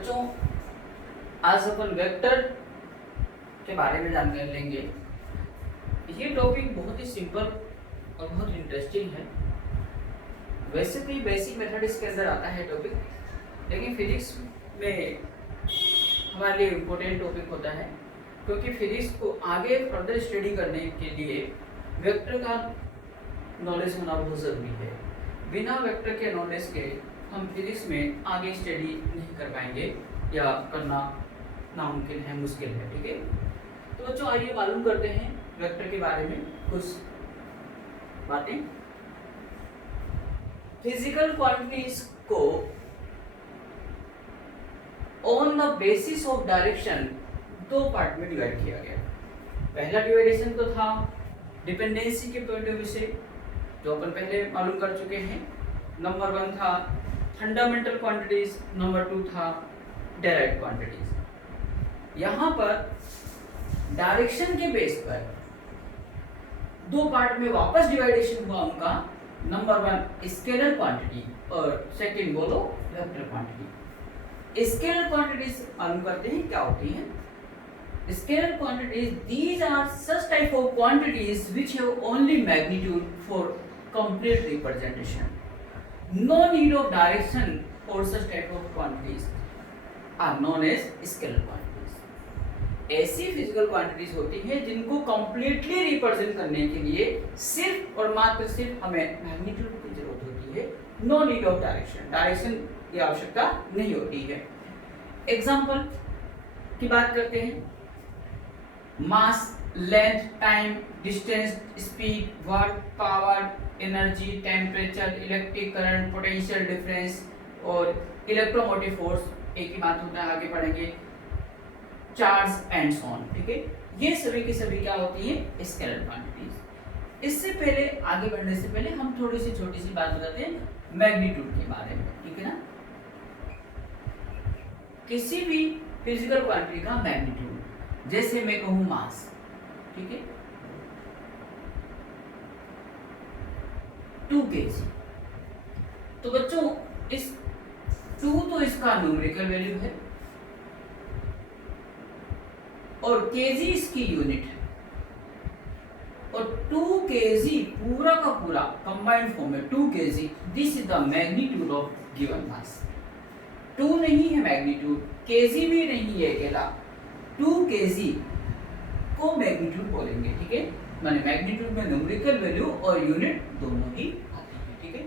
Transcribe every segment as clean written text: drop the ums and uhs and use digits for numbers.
बच्चों आज अपन वेक्टर के बारे में जानकारी लेंगे। ये टॉपिक बहुत ही सिंपल और बहुत इंटरेस्टिंग है। वैसे तो ये बेसिक मैथमेटिक्स के अंदर आता है टॉपिक, लेकिन फिजिक्स में हमारे लिए इम्पोर्टेंट टॉपिक होता है, क्योंकि फिजिक्स को आगे फर्दर स्टडी करने के लिए वेक्टर का नॉलेज होना बहुत ज़रूरी है। बिना वेक्टर के नॉलेज के हम फिजिक्स में आगे स्टडी नहीं कर पाएंगे या करना नामुमकिन है, मुश्किल है। ठीक है, तो बच्चों आइए मालूम करते हैं वेक्टर के बारे में कुछ बातें। फिजिकल क्वांटिटीज को on the basis of direction दो पार्ट में डिवाइड किया गया। पहला डिवाइडेशन तो था डिपेंडेंसी के पॉइंट ऑफ व्यू से, जो अपन पहले मालूम कर चुके हैं। नंबर 1 था फंडामेंटल क्वांटिटीज, नंबर 2 था डायरेक्ट क्वांटिटीज। यहाँ पर डायरेक्शन के बेस पर दो पार्ट में वापस डिवाइडेशन हुआ उनका। नंबर 1 स्केलर क्वांटिटी और सेकंड बोलो वेक्टर क्वांटिटी। स्केलर क्वांटिटीज मालूम करते हैं क्या होती हैं। Scalar quantities, these are such type of quantities which have only magnitude for complete representation. No need of direction for such type of quantities are known as scalar quantities. ऐसी physical quantities होती हैं जिनको completely represent करने के लिए सिर्फ और मात्र सिर्फ हमें मैग्नीट्यूड की जरूरत होती है। No need of direction, direction की आवश्यकता नहीं होती है। एग्जाम्पल की बात करते हैं। Mass, length, time, distance, speed, work, power, energy, temperature, electric current, potential difference और इलेक्ट्रोमोटिव फोर्स। एक ही बात होता है, आगे पढ़ेंगे चार्ज एंड सो ऑन। ठीक है, ये सभी की सभी क्या होती है स्केलर क्वांटिटीज। इससे पहले आगे बढ़ने से पहले हम थोड़ी सी छोटी सी बात बताते हैं मैग्नीट्यूड के बारे में। ठीक है ना, किसी भी फिजिकल क्वांटिटी का मैग्नीट्यूड, जैसे मैं कहूं मास, ठीक है 2 kg, तो बच्चों इस 2 तो इसका न्यूमेरिकल वैल्यू है और kg इसकी यूनिट है, और 2 kg पूरा का पूरा कंबाइंड फॉर्म में 2 kg, this is the magnitude of given mass. 2 नहीं है मैग्नीट्यूड, kg भी नहीं है अकेला, 2 kg को मैग्नीट्यूड बोलेंगे। ठीक है, माने मैग्नीट्यूड में न्यूमेरिकल वैल्यू और यूनिट दोनों ही आती है। ठीक है,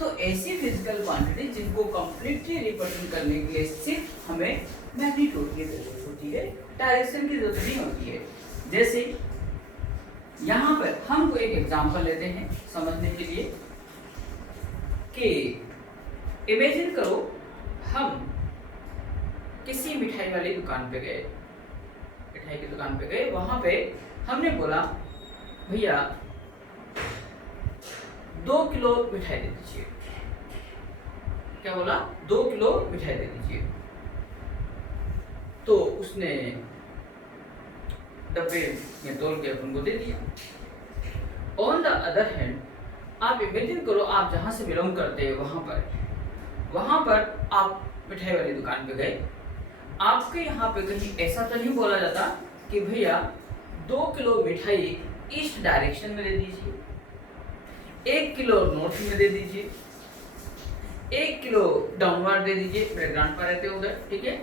तो ऐसी फिजिकल क्वांटिटी जिनको कंप्लीटली रिप्रेजेंट करने के लिए सिर्फ हमें मैग्नीट्यूड की जरूरत होती है, डायरेक्शन की जरूरत नहीं होती है। जैसे यहाँ पर हम एक एग्जांपल लेते हैं समझने के लिए कि इमेजिन करो हम किसी मिठाई वाली दुकान पे गए, मिठाई की दुकान पे गए, वहां पे हमने बोला भैया 2 किलो मिठाई दे दीजिए। क्या बोला? 2 किलो मिठाई दे दीजिए। तो उसने डब्बे में तोल के अपन को दे दिया। ऑन द अदर हैंड आप इमेजिन करो आप जहां से बिलोंग करते हैं वहां पर आप मिठाई वाली दुकान पे गए। आपके यहाँ पे कहीं ऐसा तो नहीं बोला जाता कि भैया 2 किलो मिठाई ईस्ट डायरेक्शन में दे दीजिए, 1 किलो नॉर्थ में दे दीजिए, 1 किलो डाउनवर्ड दे दीजिए, मेरे ग्रांडपा रहते उधर। ठीक है,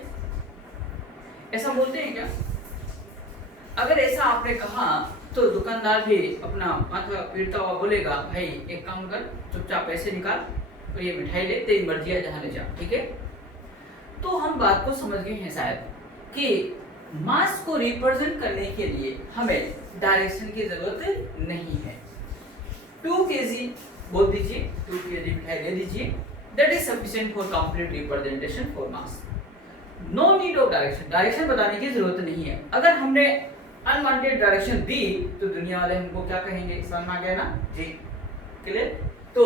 ऐसा बोलते हैं क्या? अगर ऐसा आपने कहा तो दुकानदार भी अपना माथा पीटता हुआ बोलेगा भाई एक काम कर, चुपचाप पैसे निकाल और ये मिठाई ले, तेरी मर्जी है जहाँ ले जा। ठीक है, तो हम बात को समझ गए हैं शायद कि मास को रिप्रेजेंट करने के लिए हमें डायरेक्शन की जरूरत नहीं है। 2 kg बोल दीजिए, 2 kg मिठाई दे दीजिए, that is sufficient for complete representation for mass. No need of direction, direction बताने की जरूरत नहीं है। अगर हमने अनवांटेड डायरेक्शन दी तो दुनिया वाले हमको क्या कहेंगे, समझ में आ गया ना जी? क्लियर? तो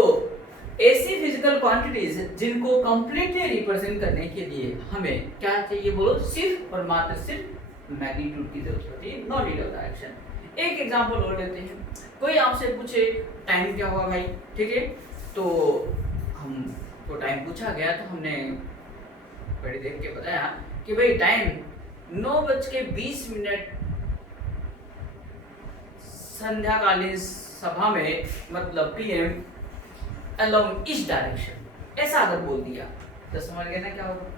ऐसी फिजिकल क्वांटिटीज जिनको कंप्लीटली रिप्रेजेंट करने के लिए हमें क्या चाहिए बोलो, सिर्फ और मात्र सिर्फ मैग्नीट्यूड की जरूरत होती है, नो नीड ऑफ डायरेक्शन। एक एग्जांपल और लेते हैं। कोई आपसे पूछे टाइम क्या हुआ भाई, ठीक है, तो हमको टाइम पूछा गया तो हमने घड़ी देख के बताया कि भाई टाइम 9:20 संध्याकालीन सभा में, मतलब पीएम अलोंग ईस्ट डायरेक्शन, ऐसा अगर बोल दिया तो समझ गए ना क्या होगा?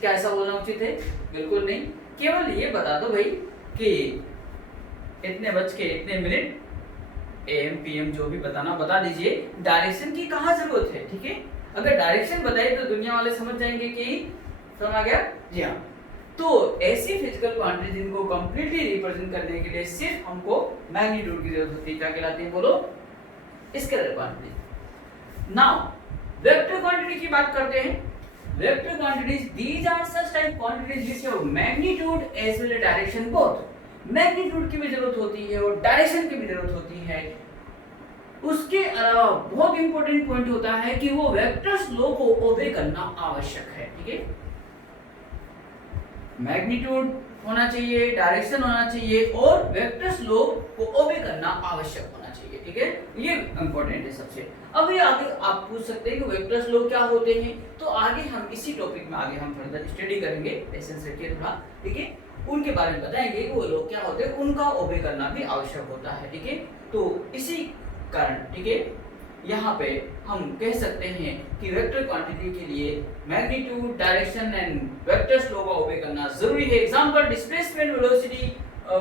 क्या ऐसा बोलना उचित है? बिल्कुल नहीं। केवल ये बता दो भाई कि इतने बज के इतने मिनट एम पीएम जो भी बताना बता दीजिए, डायरेक्शन की कहाँ जरूरत है, ठीक है? अगर डायरेक्शन बताए तो दुनिया वाले समझ जाएंगे कि समझ आ गया। जी हाँ, तो ऐसी फिजिकल क्वांटिटी जिनको कंप्लीटली रिप्रेजेंट करने के लिए सिर्फ हमको मैग्नीट्यूड की जरूरत होती है, क्या कहलाती है बोलो? Scalar quantity. Now vector quantity की बात करते हैं। Vector quantities, these are such type quantities which have magnitude as well as direction both. Magnitude की भी जरूरत होती है और डायरेक्शन की भी जरूरत होती है। उसके अलावा बहुत इंपॉर्टेंट पॉइंट होता है कि वो वेक्टर्स लॉ को ओबे करना आवश्यक है, ठीक है? मैग्नीट्यूड होना चाहिए, डायरेक्शन होना चाहिए और वेक्टर्स लॉ को ओबे करना आवश्यक होना चाहिए, ठीक है? ये इंपॉर्टेंट है सबसे। अभी आगे आप पूछ सकते हैं कि वेक्टर्स लॉ क्या होते हैं, तो आगे हम इसी टॉपिक में आगे हम फर्दर स्टडी करेंगे, पेशेंस रखिए थोड़ा, ठीक है? उनके बारे में बताएंगे कि वो लोग क्या होते हैं, उनका ओबे करना भी आवश्यक होता है, ठीक है? तो इसी कारण, ठीक है, यहाँ पे हम कह सकते हैं कि वेक्टर क्वांटिटी के लिए magnitude, direction and vectors law का ओबे करना जरूरी है। Example displacement, velocity,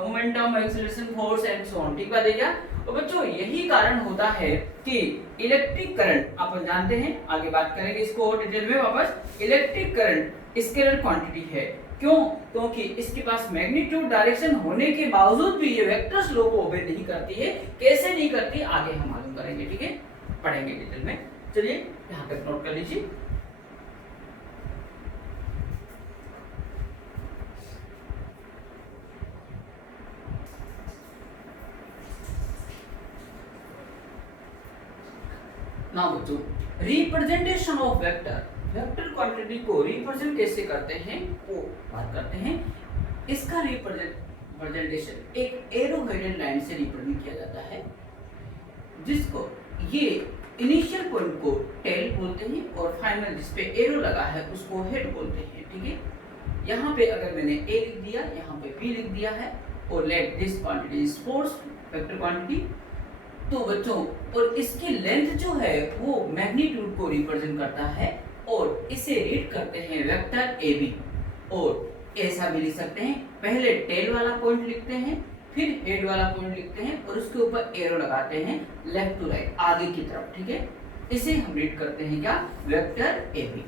momentum, acceleration, force and so on, ठीक बात है क्या? तो बच्चों यही कारण होता है कि इलेक्ट्रिक करंट, आप जानते हैं, आगे बात करेंगे इसको और डिटेल में वापस। इलेक्ट्रिक करंट स्केलर क्वांटिटी है, क्यों? क्योंकि इसके पास मैग्नीट्यूड, डायरेक्शन होने के बावजूद भी ये वेक्टर्स लॉ को ओबे नहीं करती है। कैसे नहीं करती आगे हम मालूम करेंगे, ठीक है? पढ़ेंगे डिटेल में। चलिए यहाँ पे नोट कर लीजिए। नाउ बच्चों, representation of vector, vector quantity को रिप्रेजेंट कैसे करते हैं वो बात करते हैं। इसका रिप्रेजेंटेशन एक एरोहेडेड लाइन से रिप्रेजेंट किया जाता है, जिसको ये इनिशियल पॉइंट को टेल बोलते हैं और फाइनल जिस पे एरो लगा है उसको हेड बोलते हैं, ठीक है? यहाँ पे अगर मैंने ए लिख दिया, यहाँ पे बी लिख दिया है और let this quantity is force vector quantity, तो बच्चों और इसकी लेंथ जो है वो मैग्नीट्यूड को रिप्रेजेंट करता है और इसे रीड करते हैं वेक्टर ए बी। और ऐसा भी लिख सकते हैं, पहले टेल वाला पॉइंट लिखते हैं, फिर हेड वाला पॉइंट लिखते हैं और उसके ऊपर एरो लगाते हैं लेफ्ट टू राइट, आगे की तरफ, ठीक है? इसे हम रीड करते हैं क्या? Vector A B.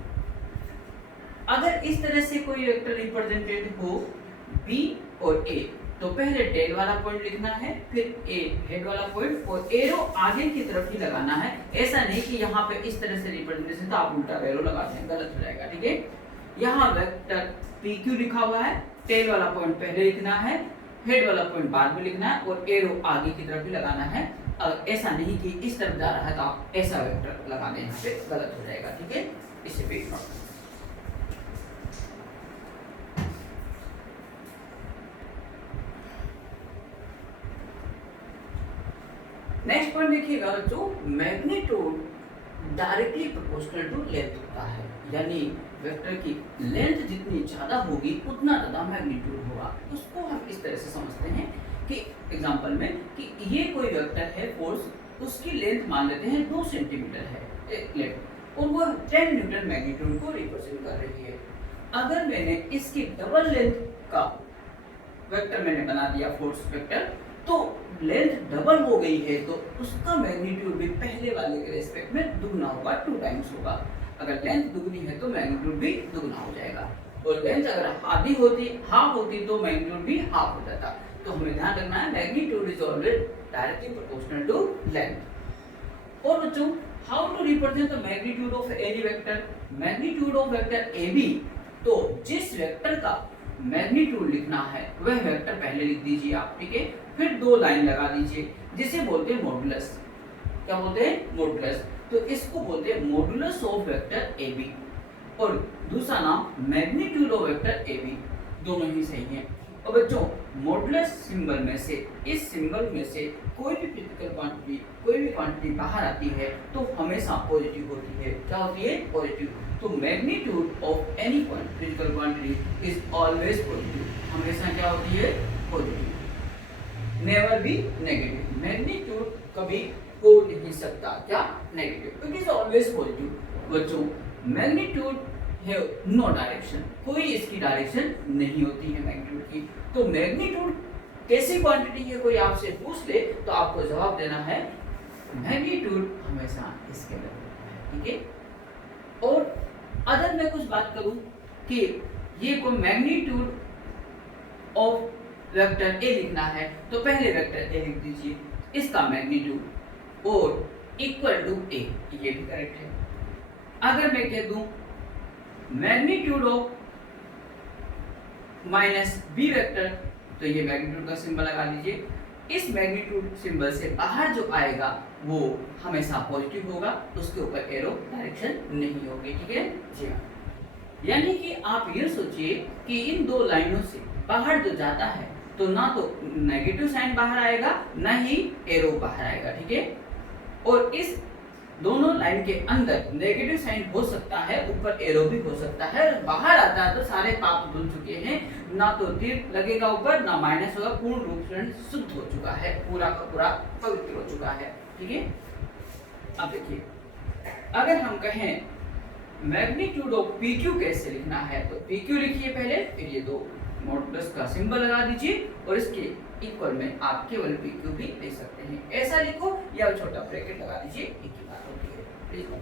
अगर इस तरह से कोई वेक्टर रिप्रेजेंटेड हो बी और ए, तो पहले टेल वाला पॉइंट लिखना है, फिर ए हेड वाला पॉइंट और एरो आगे की तरफ ही लगाना है। ऐसा नहीं कि यहाँ पे इस तरह से रिप्रेजेंटेशन तो आप उल्टा एरो लगाते हैं, गलत हो जाएगा, ठीक है? यहाँ वेक्टर पी क्यू लिखा हुआ है, टेल वाला पॉइंट पहले लिखना है, हेड वाला पॉइंट बाद में लिखना है और एरो आगे की तरफ ही लगाना है। ऐसा नहीं कि इस तरफ जा रहा है तो आप ऐसा वेक्टर लगा दें, यहाँ पे गलत हो जाएगा, ठीक है? इसे भी इग्नोर। नेक्स्ट पॉइंट देखिएगा बच्चों, magnitude directly proportional to length होता है, यानी वेक्टर की लेंथ जितनी ज्यादा होगी उतना ज्यादा मैग्नीट्यूड होगा। उसको हम इस तरह से समझते हैं कि एग्जांपल में कि ये कोई वेक्टर है फोर्स, उसकी लेंथ मान लेते हैं 2 सेंटीमीटर है एक लेंथ और वो 10 न्यूटन मैग्नीट्यूड को रिप्रेजेंट कर रही है। अगर मैंने इसकी डबल लेंथ का वेक्टर मैंने बना दिया फोर्स वेक्टर, तो लेंथ डबल हो गई है तो उसका मैग्नीट्यूड भी पहले वाले के रेस्पेक्ट में दुगना होगा, 2 टाइम्स होगा। अगर लेंथ दुगनी है तो मैग्नीट्यूड भी दुगना हो जाएगा और लेंथ अगर आधी होती, हाफ होती तो मैग्नीट्यूड भी हाफ हो जाता। तो हमें ध्यान रखना है magnitude is always directly proportional to length. और बच्चों, how to represent the magnitude of any vector? Magnitude of vector A B, तो जिस वेक्टर का मैग्नीट्यूड लिखना है वह वेक्टर पहले लिख दीजिए आप, ठीक है? फिर 2 लाइन लगा दीजिए, जिसे बोलते हैं मॉडुलस। क्या बोलते हैं? मॉडुलस। तो इसको बोलते हैं modulus of vector A B और दूसरा नाम magnitude of vector A B, दोनों ही सही हैं। और बच्चों मॉडुलस सिंबल में से, इस सिंबल में से कोई भी फिजिकल क्वांटिटी, कोई भी क्वांटिटी बाहर आती है तो हमेशा पॉजिटिव होती है। क्या होती है? पॉजिटिव। तो magnitude of any physical quantity is always positive. हमेशा क्या होती है? Positive. Never be negative. Magnitude कभी हो नहीं सकता क्या? Negative. It is always positive. बच्चों मैग्नीट्यूड है नो डायरेक्शन, कोई इसकी डायरेक्शन नहीं होती है मैग्नीट्यूड की। तो मैग्नीट्यूड कैसी क्वांटिटी है, कोई आपसे पूछ ले तो आपको जवाब देना है मैग्नीट्यूड हमेशा स्केलर होता है। ठीक है। और अगर मैं कुछ बात करूं कि ये कोई मैग्नीट्यूड ऑफ वेक्टर ए लिखना है तो पहले वेक्टर ए लिख दीजिए, इसका मैग्नीट्यूड और इक्वल टू ए, ये भी करेक्ट है। अगर मैं कह दूं magnitude of minus B vector, तो ये मैग्नीट्यूड का सिंबल लगा लीजिए। इस मैग्नीट्यूड सिंबल से बाहर जो आएगा वो हमेशा पॉजिटिव होगा, उसके ऊपर एरो डायरेक्शन नहीं होगी। ठीक है जी हाँ। यानी कि आप ये सोचिए कि इन दो लाइनों से बाहर जो जाता है तो ना तो नेगेटिव साइन बाहर आएगा ना ही एरो बाहर आएगा। ठीक है। और इस दोनों लाइन के अंदर नेगेटिव साइन हो सकता है, ऊपर एरो भी हो सकता है। बाहर आता है तो सारे पाप धुल चुके हैं, ना तो तीर लगेगा ऊपर ना माइनस होगा, पूर्ण रूप से शुद्ध हो चुका है, पूरा का पूरा पवित्र हो चुका है। ठीक है। अब देखिए अगर हम कहें मैग्नीट्यूड ऑफ PQ कैसे लिखना है तो PQ लिखिए पहले, फिर ये दो मॉडुलस का सिंबल लगा दीजिए और इसके इक्वल में आप केवल PQ भी लिख सकते हैं। ऐसा लिखो या छोटा ब्रैकेट लगा दीजिए, एक ही बात होती है। लिखो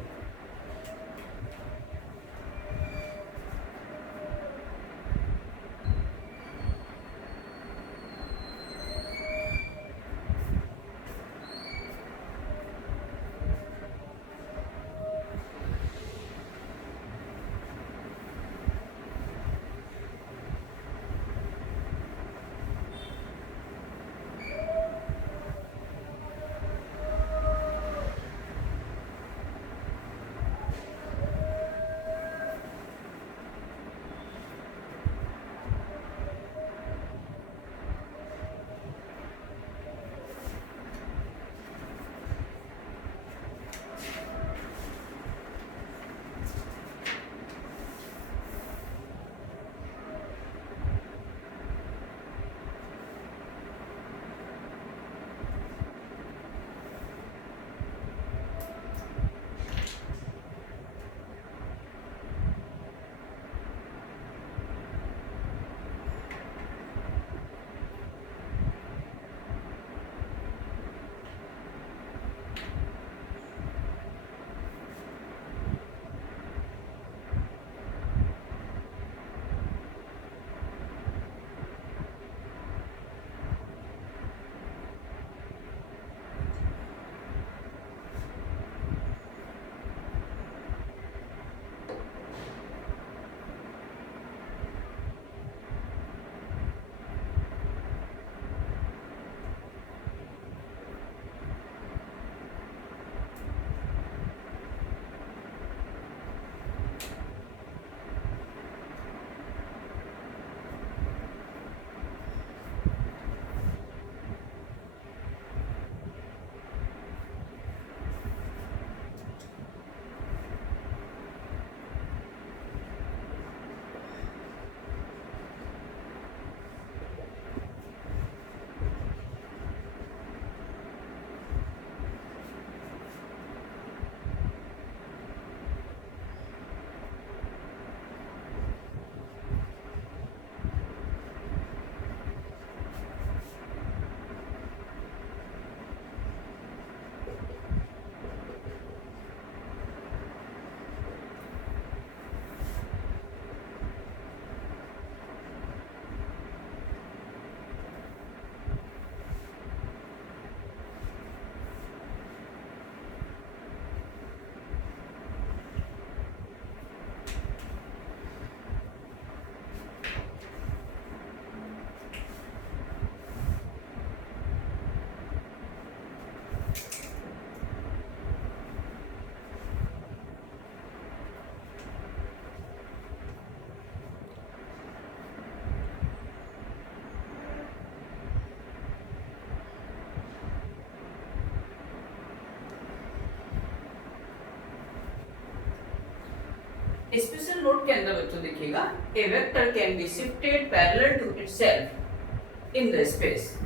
स्पेशल नोट के अंदर बच्चों देखिएगा, a vector can be shifted parallel to itself in the space,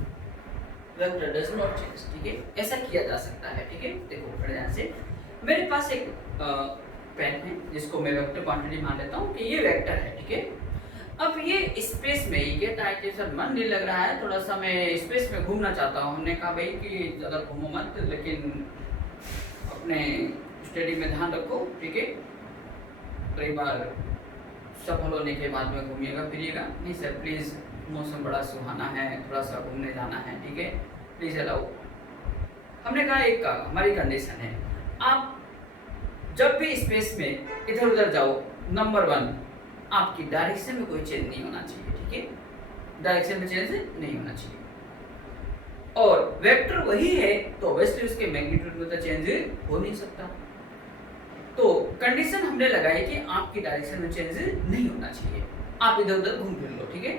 vector does not change, ठीक है, ऐसा किया जा सकता है, ठीक है। देखो बड़े ध्यान से, मेरे पास एक पेन है जिसको मैं वेक्टर क्वांटिटी मान लेता हूँ कि ये वेक्टर है, ठीक है। अब ये स्पेस में ही कहता है कि सर मन नहीं लग रहा है, थोड़ा सा मैं स्पेस में घूमना चाहता हूँ। हमने कहा भाई कि ज़्यादा घूमो मत, लेकिन अपने स्टडी में ध्यान रखो, ठीक है। कई बार सफल होने के बाद में घूमिएगा फिरिएगा। नहीं सर प्लीज़, मौसम बड़ा सुहाना है, थोड़ा सा घूमने जाना है, ठीक है, प्लीज़ अलाउ। हमने कहा एक हमारी कंडीशन है, आप जब भी स्पेस में इधर उधर जाओ, नंबर 1 आपकी डायरेक्शन में कोई चेंज नहीं होना चाहिए, ठीक है, डायरेक्शन में चेंज नहीं होना चाहिए। और वेक्टर वही है तो ऑब्वियसली उसके मैग्नीट्यूड में तो चेंज हो नहीं सकता। तो कंडीशन हमने लगाई कि आपकी डायरेक्शन में चेंज नहीं होना चाहिए, आप इधर उधर घूम फिर लो, ठीक है।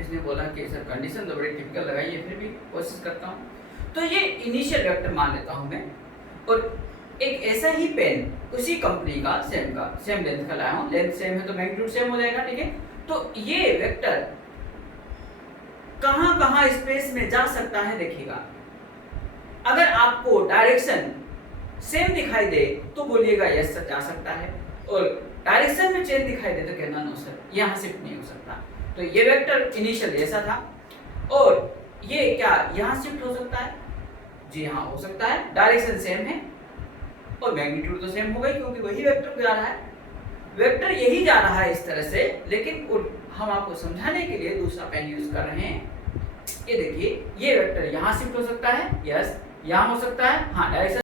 इसने बोला कि सर कंडीशन तो बड़ी टिपिकल लगाई है, फिर भी कोशिश करता हूँ। तो ये इनिशियल वेक्टर मान लेता हूँ मैं, और एक ऐसा ही पेन उसी कंपनी का सेम लेंथ का लाया हूँ, लेंथ सेम है तो मैग्नीट्यूड सेम हो जाएगा, ठीक है। तो ये वेक्टर कहाँ कहाँ स्पेस में जा सकता है देखिएगा। अगर आपको डायरेक्शन सेम दिखाई दे तो बोलिएगा यस सर जा सकता है, और डायरेक्शन में चेंज दिखाई दे तो कहना नो सर यहाँ शिफ्ट नहीं हो सकता। तो ये वेक्टर इनिशियल ऐसा था, और ये क्या यहाँ शिफ्ट हो सकता है? जी हाँ हो सकता है, डायरेक्शन सेम है और मैग्नीट्यूड तो सेम हो गई क्योंकि वही वेक्टर जा रहा है। वेक्टर यही जा रहा है इस तरह से, लेकिन हम आपको समझाने के लिए दूसरा पेन यूज कर रहे हैं। ये देखिए, ये वेक्टर यहाँ शिफ्ट हो सकता है, यस, यहाँ हो सकता है, हाँ, डायरेक्शन